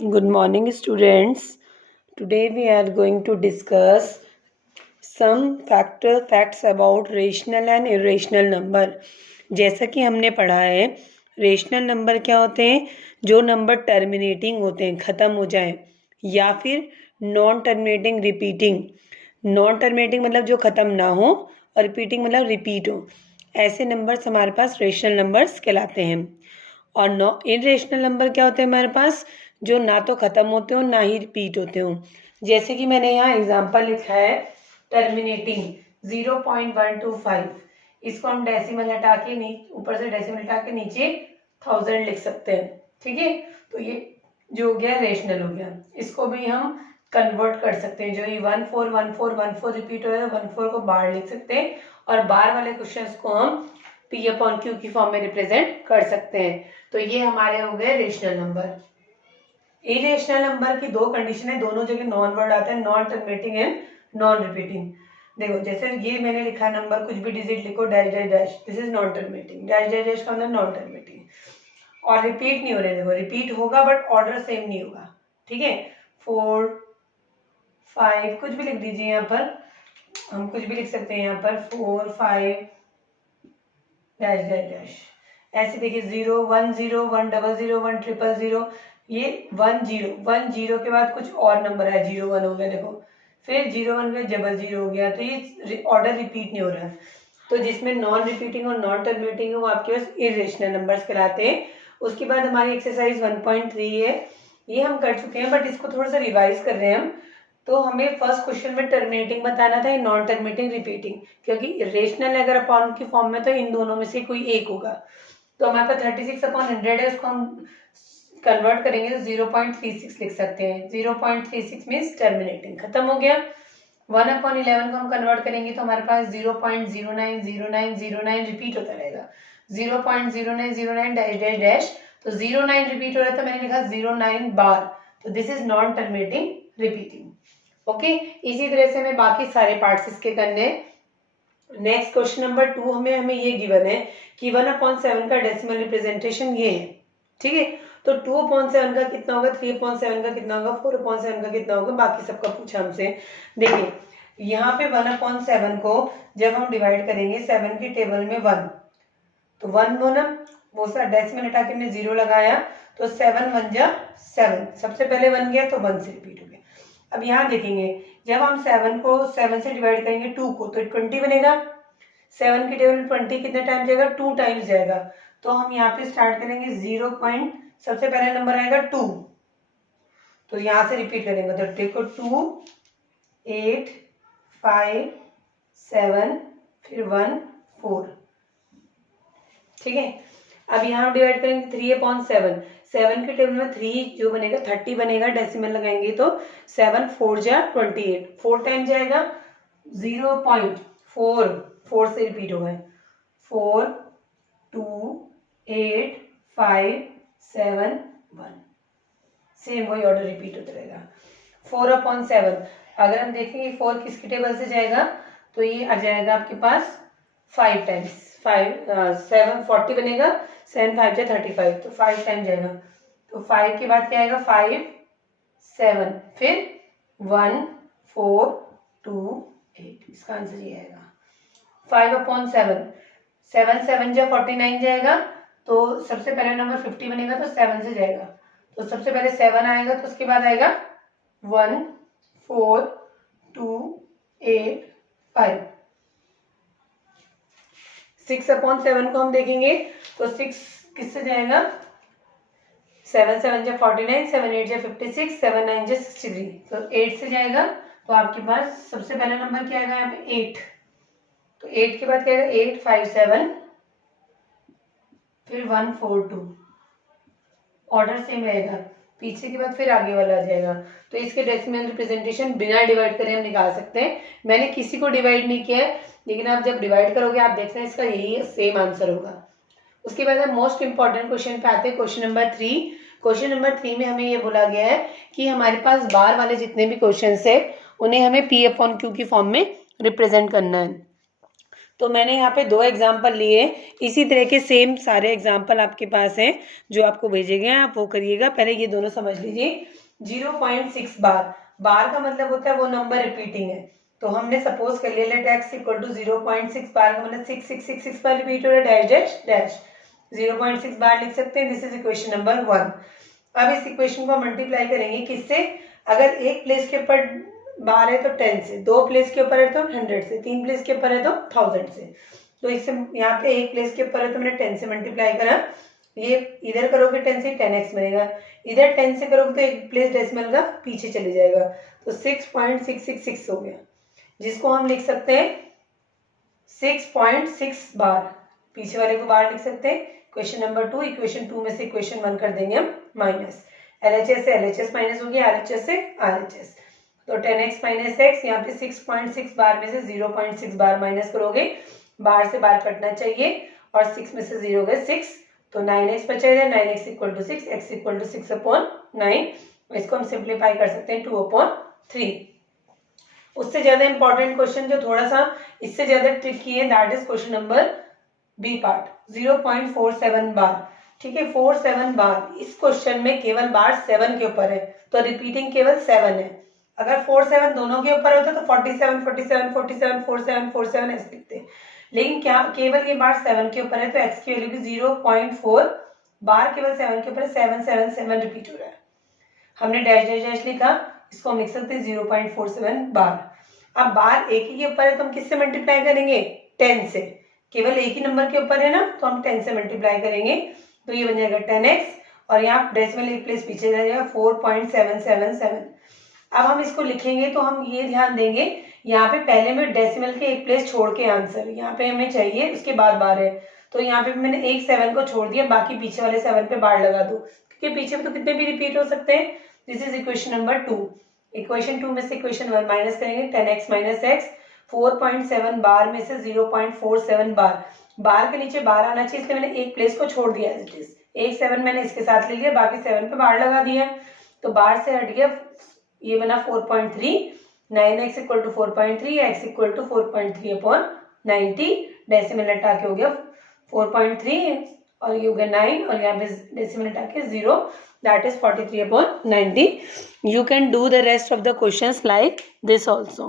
Good morning, students. Today we are going to discuss some facts about rational and irrational number. जैसा कि हमने पढ़ा है, rational number क्या होते हैं? जो नंबर टर्मिनेटिंग होते हैं, ख़त्म हो जाए, या फिर non terminating repeating. Non terminating मतलब जो ख़त्म ना हो, और रिपीटिंग मतलब रिपीट हो। ऐसे नंबर्स हमारे पास रेशनल नंबर्स कहलाते हैं। और नॉ इरेशनल नंबर क्या होते हैं हमारे पास? जो ना तो ख़त्म होते हो, ना ही रिपीट होते हो। जैसे कि मैंने यहाँ एग्जांपल लिखा है टर्मिनेटिंग 0.125। इसको हम डेसिमल हटा के ऊपर से डेसिमल हटा के नीचे 1000 लिख सकते हैं। ठीक है, तो ये जो हो गया रेशनल हो गया। इसको भी हम कन्वर्ट कर सकते हैं। जो ये 141414 रिपीट हो रहा है, 14 को बार लिख सकते हैं, और बार वाले क्वेश्चंस को हम P/Q की फॉर्म में रिप्रेजेंट कर सकते हैं। तो ये हमारे हो गए रेशनल नंबर। इरेशनल नंबर की दो कंडीशन है, दोनों जगह नॉन वर्ड आता है, non terminating and non repeating. देखो जैसे ये मैंने लिखा है नंबर, कुछ भी डिजिट लिखो, dash dash dash, this is non terminating. Dash dash dash का मतलब नॉन टर्मिनेटिंग। और रिपीट नहीं हो रहे, देखो रिपीट होगा बट ऑर्डर सेम नहीं होगा। ठीक है, 4 5 कुछ भी लिख दीजिए, यहाँ पर हम कुछ भी लिख सकते हैं। यहाँ पर 4 5 डैश डैश डैश। ऐसे देखिए 0 1 0 1 0 1 0 0। ये 1 0 के बाद कुछ और नंबर है, 0 1 हो गया, देखो फिर 0 1 का 0 हो गया। तो ये ऑर्डर रिपीट नहीं हो रहा है। तो जिसमें नॉन रिपीटिंग और नॉन टर्मिनेटिंग है, वो आपके पास इरेशनल नंबर्स कहलाते हैं। उसके बाद हमारी एक्सरसाइज 1.3 है, ये हम कर चुके हैं, बट इसको थोड़ा सा रिवाइज कर रहे हैं हम। तो हमें फर्स्ट क्वेश्चन में टर्मिनेटिंग बताना था, नॉन टर्मिनेटिंग रिपीटिंग, क्योंकि रेशनल अगर अपॉन की फॉर्म में तो इन दोनों में से कोई एक होगा। तो हमारे पास 36/100 है, उसको हम कन्वर्ट करेंगे तो 0.36 लिख सकते हैं। 0.36 मीन्स टर्मिनेटिंग, खत्म हो गया। 1/11 को हम कन्वर्ट करेंगे तो हमारे पास 0.090909 रिपीट होता रहेगा। 0.0909 डैश डैश डैश। तो 09 रिपीट हो रहा है, तो मैंने लिखा 09 बार। तो this is non terminating repeating. Okay, इसी तरह से हमें बाकी सारे पार्ट्स इसके करने। नेक्स्ट क्वेश्चन नंबर 2 हमें ये गिवन है कि 1/7 का डेसिमल रिप्रेजेंटेशन ये है। ठीक है, तो 2/7 का कितना होगा, 3/7 का कितना होगा, 4/7 का कितना होगा, बाकी सबका पूछा हमसे। देखिए यहाँ पे 1/7 को जब हम डिवाइड करेंगे 7 की टेबल में 1, तो 1 होना, वो सा डेसिमल हटा के हमने 0 लगाया, तो 7 1 जा 7। सबसे पहले 1 गया तो 1 से रिपीट हो गया। अब यहाँ देखेंगे जब हम 7 को 7 से डिवाइड करेंगे 2 को, तो 20 बनेगा। 7 की टेबल में 20 कितने टाइम जाएगा, 2 टाइम्स जाएगा। तो हम यहाँ पे स्टार्ट करेंगे 0 पॉइंट, सबसे पहले नंबर आएगा 2, तो यहाँ से रिपीट करेंगे। तो देखो 2 8 5 7 फिर 1 4। ठीक है, अब यहाँ डिवाइड करेंगे 3/7। 7 के टेबल में 3 जो बनेगा 30 बनेगा, डेसिमल लगाएंगे तो 7 4 जा 28, 4 टाइम जाएगा। 0.4 4 से रिपीट हो गए, 4 2 8 5 7 1। सेम वही ऑर्डर रिपीट होता रहेगा। 4/7 अगर हम देखेंगे 4 किसकी टेबल से जाएगा, तो ये आ जाएगा आपके पास 5 टाइम्स। 7 40 बनेगा, 7 5 जा 35, तो 5 टाइम जाएगा। तो 5 के बाद क्या आएगा, 5 7 फिर 1 4 2 8। इसका आंसर ये आएगा 5/7। 7 7 जा 49 जाएगा, तो सबसे पहले नंबर 50 बनेगा, तो 7 से जाएगा। तो सबसे पहले 7 आएगा, तो उसके बाद आएगा 1 4 2 8 5। 6/7 को हम देखेंगे तो 6 किससे जाएगा, 7 7 जा 49, 7 8 जा 56, 7 9 जा 63, तो 8 से जाएगा। तो आपके पास सबसे पहला नंबर क्या आएगा यहाँ पे 8। तो 8 के बाद क्या आएगा 8 5 7 फिर 1 4 2। ऑर्डर सेम रहेगा, पीछे के बाद फिर आगे वाला आ जाएगा। तो इसके डेसिमल रिप्रेजेंटेशन बिना डिवाइड करे हम निकाल सकते हैं। मैंने किसी को डिवाइड नहीं किया है, लेकिन आप जब डिवाइड करोगे आप देख रहे हैं इसका यही सेम आंसर होगा। उसके बाद हम मोस्ट इंपॉर्टेंट क्वेश्चन पे आते हैं, क्वेश्चन नंबर 3। क्वेश्चन नंबर 3 में हमें ये बोला गया है कि हमारे पास बार वाले जितने भी क्वेश्चन है उन्हें हमें P/Q की फॉर्म में रिप्रेजेंट करना है। तो मैंने यहाँ पे 2 एग्जाम्पल लिए, इसी तरह के सेम सारे एग्जाम्पल आपके पास हैं जो आपको भेजे गए हैं, आप वो करिएगा। पहले ये दोनों समझ लीजिए। 0.6 बार, बार का मतलब होता है वो नंबर रिपीटिंग है। तो हमने सपोज कर लिया लेट x इक्वल टू 0.6 बार का मतलब 6666 बार रिपीट हो रहा है, डैश डैश डैश 0.6 बार लिख सकते हैं। This is equation number 1। अब इस इक्वेशन को मल्टीप्लाई करेंगे किससे? अगर एक प्लेस के ऊपर बार है तो 10 से, 2 प्लेस के ऊपर है तो 100 से, 3 प्लेस के ऊपर है तो 1000 से। तो इससे यहाँ पे एक प्लेस के ऊपर है तो मैंने 10 से मल्टीप्लाई करा। ये इधर करोगे 10 से 10x बनेगा, इधर 10 से करोगे तो एक प्लेस डेसिमल का पीछे चले जाएगा, तो 6.666 हो गया, जिसको हम लिख सकते हैं 6.6 बार। पीछे वाले को बार लिख सकते हैं। क्वेश्चन नंबर 2, इक्वेशन 2 में से इक्वेशन 1 कर देंगे हम माइनस। LHS से LHS माइनस हो गया, RHS से RHS, तो 10x माइनस x, यहाँ पे 6.6 बार में से 0.6 बार माइनस करोगे, बार से बार कटना चाहिए, और 6 में से 0 गए 6, तो 9x बचेगा। 9x equal to 6, x equal to 6/9। इसको हम सिंप्लीफाई कर सकते हैं 2/3। उससे ज्यादा इंपॉर्टेंट क्वेश्चन जो थोड़ा सा इससे ज्यादा ट्रिकी है, that is question number B part, 0.47 बार। ठीक है, 47 बार। इस क्वेश्चन में केवल बार 7 के ऊपर है, तो रिपीटिंग केवल 7 है। अगर 47 दोनों के ऊपर होता तो 47 47 47 47 47 ऐसे लिखते हैं, लेकिन क्या केवल ये बार 7 के ऊपर है, तो x की वैल्यू भी 0.4 बार केवल 7 के ऊपर है, 777 रिपीट हो रहा है। हमने डैश डैश डैश लिखा, इसको हम लिख सकते हैं 0.47 बार। अब बार एक ही के ऊपर है तो हम किससे मल्टीप्लाई करेंगे? 10 से। केवल एक ही नंबर के ऊपर है ना, तो हम 10 से मल्टीप्लाई करेंगे, तो ये बन जाएगा 10x, और यहाँ डेसिमल एक प्लेस पीछे जाएगा 4.777। अब हम इसको लिखेंगे तो हम ये ध्यान देंगे, यहाँ पे पहले में डेसिमल के एक प्लेस छोड़ के आंसर यहाँ पे हमें चाहिए, उसके बाद बार है, तो यहाँ पे मैंने एक 7 को छोड़ दिया, बाकी पीछे वाले 7 पे बार लगा दो, क्योंकि पीछे में तो कितने भी रिपीट हो सकते हैं। This is equation number 2। Equation 2 में से इक्वेशन 1 माइनस करेंगे, 10x माइनस x, 4.7 बार में से 0.47 बार, बार के नीचे बार आना चाहिए, इसलिए मैंने एक प्लेस को छोड़ दिया एज इट इज, एक 7 मैंने इसके साथ ले लिया, बाकी 7 पे बार लगा दिया, तो बार से हट गया, ये बना 4.3, 9x equal to 4.3, x equal to 4.3/90, decimal हटा के हो गया 4.3, और ये हो गया 9, और यहाँ पे डेसिमल हटा के 0, that is 43/90। You can do the rest of the questions like this also.